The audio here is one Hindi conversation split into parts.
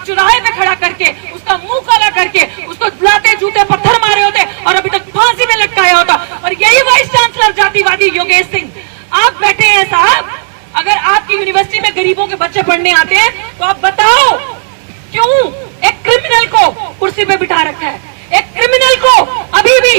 चुराहे पे खड़ा करके उसका मुंह काला करके उसको बुलाते जूते पत्थर मारे होते और अभी तक फांसी में लटकाया होता। और यही वाइस चांसलर जातिवादी योगेश सिंह आप बैठे हैं साहब। अगर आपकी यूनिवर्सिटी में गरीबों के बच्चे पढ़ने आते हैं तो आप बताओ क्यों एक क्रिमिनल को कुर्सी पे बिठा रखा है, एक क्रिमिनल को अभी भी।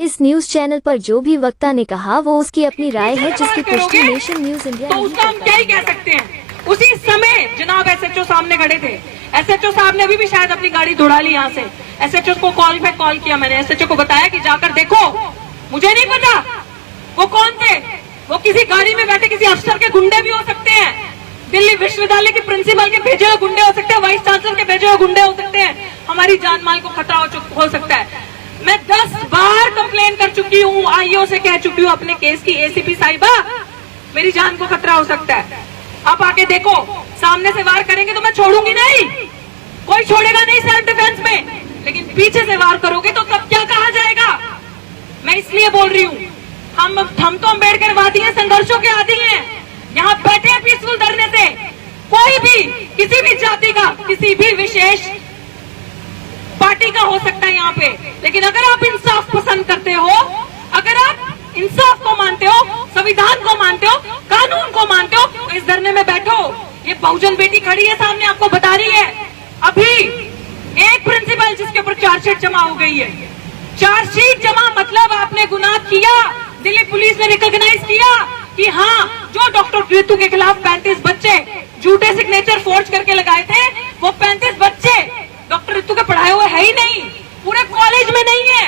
इस न्यूज चैनल पर जो भी वक्ता ने कहा वो उसकी अपनी राय है, जिसकी पुष्टि नेशन न्यूज इंडिया तो उसका हम क्या ही कह सकते हैं। उसी समय जनाब एसएचओ सामने खड़े थे। एसएचओ साहब ने अभी भी शायद अपनी गाड़ी दौड़ा ली यहाँ से। एसएचओ को कॉल पे कॉल किया मैंने, एसएचओ को बताया कि जाकर देखो। मुझे नहीं पता वो कौन थे, वो किसी गाड़ी में बैठे किसी अफसर के गुंडे भी हो सकते हैं, दिल्ली विश्वविद्यालय के प्रिंसिपल के भेजे हुए गुंडे हो सकते हैं, वाइस चांसलर के भेजे हुए गुंडे हो सकते हैं। हमारी जान माल को खतरा हो सकता है। मैं 10 बार कंप्लेन कर चुकी हूँ, आईओ से कह चुकी हूँ अपने केस की, एसीपी साहिबा मेरी जान को खतरा हो सकता है। आप आके देखो, सामने से वार करेंगे तो मैं छोड़ूंगी नहीं, कोई छोड़ेगा नहीं सेल्फ डिफेंस में, लेकिन पीछे से वार करोगे तो तब क्या कहा जाएगा। मैं इसलिए बोल रही हूँ, हम तो अम्बेडकरवादी हैं, संघर्षों के आदी हैं। यहाँ बैठे हैं पीसफुल धरने से। कोई भी किसी भी जाति का, किसी भी विशेष पार्टी का हो सकता है यहाँ पे, लेकिन अगर आप इंसाफ पसंद करते हो, अगर आप इंसाफ को मानते हो, संविधान को मानते हो, कानून को मानते हो, तो इस धरने में बैठो। ये बहुजन बेटी खड़ी है सामने, आपको बता रही है। अभी एक प्रिंसिपल जिसके ऊपर चार्जशीट जमा हो गई है, चार्जशीट जमा मतलब आपने गुनाह किया। दिल्ली पुलिस ने रिकॉग्नाइज किया कि हाँ, जो डॉक्टर ऋतु के खिलाफ 35 बच्चे झूठे सिग्नेचर फोर्ज करके लगाए थे, वो 35 बच्चे डॉक्टर ऋतु के पढ़ाए हुए है ही नहीं, पूरे कॉलेज में नहीं है।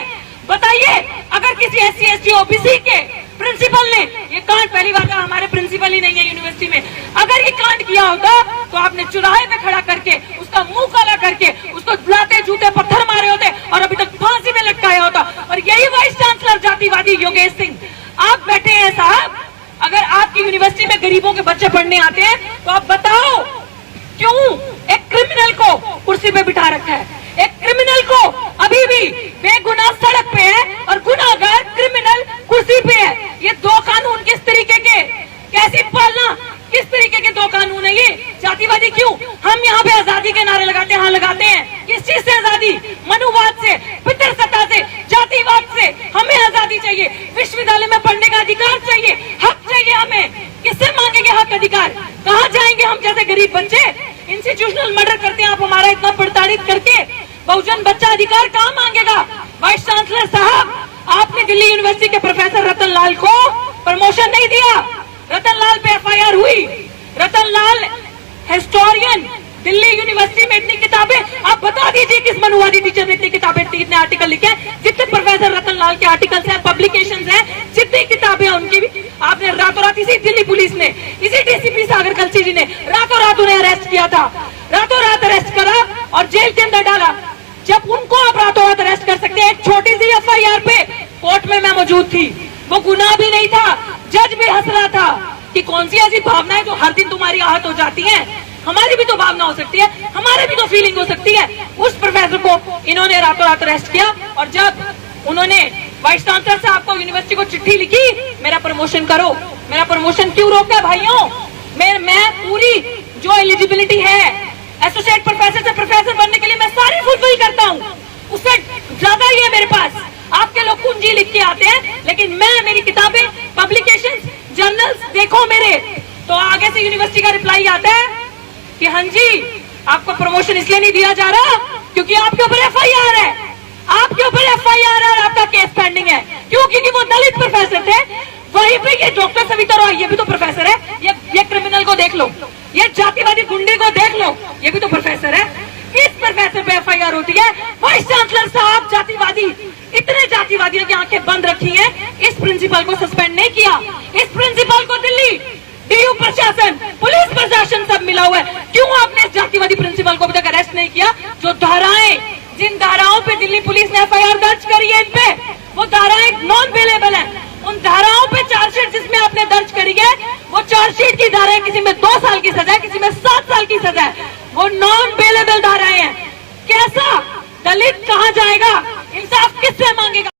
बताइए, अगर किसी SC ST OBC के प्रिंसिपल ने ये कांड, पहली बार हमारे प्रिंसिपल ही नहीं है यूनिवर्सिटी में, अगर ये कांड किया होता तो आपने चुराहे पे खड़ा करके उसका मुंह काला करके उसको बुलाते जूते पत्थर मारे होते और अभी तक फांसी में लटकाया होता। और यही वाइस चांसलर जातिवादी योगेश सिंह आप बैठे हैं साहब। अगर आपकी यूनिवर्सिटी में गरीबों के बच्चे पढ़ने आते हैं तो आप बताओ क्यों एक क्रिमिनल को कुर्सी पे बिठा रखा है, एक क्रिमिनल को अभी भी बेगुनाह सड़क पे है और गुनाहगार क्रिमिनल कुर्सी पे है। ये दो कानून किस तरीके के, कैसी पालना, किस तरीके के दो कानून है ये। जातिवादी क्यों? हम यहाँ पे आजादी के नारे लगाते हैं, हाँ लगाते हैं। किस चीज से आजादी? मनुवाद से, पितृसत्ता से, जातिवाद से। हमें आजादी चाहिए, विश्वविद्यालय में पढ़ने का अधिकार चाहिए, हक चाहिए हमें। किससे मांगेंगे हक अधिकार? कहाँ जाएंगे हम जैसे गरीब बच्चे? इंस्टीट्यूशनल मर्डर करते हैं आप हमारा इतना प्रताड़ित करके, बहुजन बच्चा अधिकार कहाँ मांगेगा? वाइस चांसलर साहब, आपने दिल्ली यूनिवर्सिटी के प्रोफेसर रतन लाल को प्रमोशन नहीं दिया। रतन लाल पे FIR हुई। रतन लाल हिस्टोरियन, दिल्ली यूनिवर्सिटी में इतनी किताबें, आप बता दीजिए किस मनुवादी टीचर ने इतनी किताबें, इतने आर्टिकल लिखे हैं। जितने प्रोफेसर रतन लाल के आर्टिकल्स हैं, पब्लिकेशंस हैं, जितनी किताबें हैं उनकी भी आपने रातों रात, इसी दिल्ली पुलिस ने, इसी DCP सागर कलसी जी ने रातों रात उन्हें अरेस्ट किया था, रातों रात अरेस्ट करा और जेल के अंदर डाला। जब उनको आप रातों रात अरेस्ट कर सकते हैं, एक छोटी सी FIR पे, कोर्ट में मैं मौजूद थी, वो गुनाह भी नहीं था, जज भी हंस रहा था कि कौन सी ऐसी भावनाएं जो हर दिन तुम्हारी आहत हो जाती हैं, हमारी भी तो भावना हो सकती है, हमारे भी तो फीलिंग हो सकती है। उस प्रोफेसर को इन्होंने रातों रात अरेस्ट किया और जब उन्होंने वाइस चांसलर साहब को यूनिवर्सिटी को चिट्ठी लिखी, मेरा प्रमोशन करो, मेरा प्रमोशन क्यों रोका भाइयों? मैं पूरी जो एलिजिबिलिटी है एसोसिएट प्रोफेसर से प्रोफेसर बनने के लिए मैं सारी फुलफिल करता हूँ, उससे ज्यादा ही है मेरे पास। आपके लोग कुंजी लिख के आते हैं, लेकिन मैं, मेरी किताबें, पब्लिकेशंस, जर्नल्स देखो मेरे, तो आगे से यूनिवर्सिटी का रिप्लाई आता है कि हाँ जी, आपको प्रमोशन इसलिए नहीं दिया जा रहा क्योंकि आपके ऊपर FIR है, आपके ऊपर FIR है और आपका केस पेंडिंग है। क्यों? क्योंकि वो दलित प्रोफेसर थे। वहीं पे ये डॉक्टर सविता रॉय, ये भी तो प्रोफेसर है। ये क्रिमिनल को देख लो, ये जातिवादी गुंडे को देख लो, ये भी तो प्रोफेसर है। इस प्रोफेसर पे FIR होती है। वाइस चांसलर साहब जातिवादी, इतने जातिवादियों की आंखें बंद रखी हैं, इस प्रिंसिपल को सस्पेंड नहीं किया। इस प्रिंसिपल को दिल्ली DU प्रशासन, पुलिस प्रशासन सब मिला हुआ है। क्यों आपने इस जातिवादी प्रिंसिपल को अभी तक अरेस्ट नहीं किया? जो धाराएं, जिन धाराओं पे दिल्ली पुलिस ने FIR दर्ज करी है, इन पे वो धाराएं नॉन बेलेबल है। उन धाराओं पे चार्जशीट जिसमें आपने दर्ज करी है, वो चार्जशीट की धाराएं, किसी में 2 साल की सजा है, किसी में 7 साल की सजा है, वो नॉन बेलेबल धाराएं हैं। कैसा दलित कहाँ जाएगा? इंसाफ किससे मांगेगा?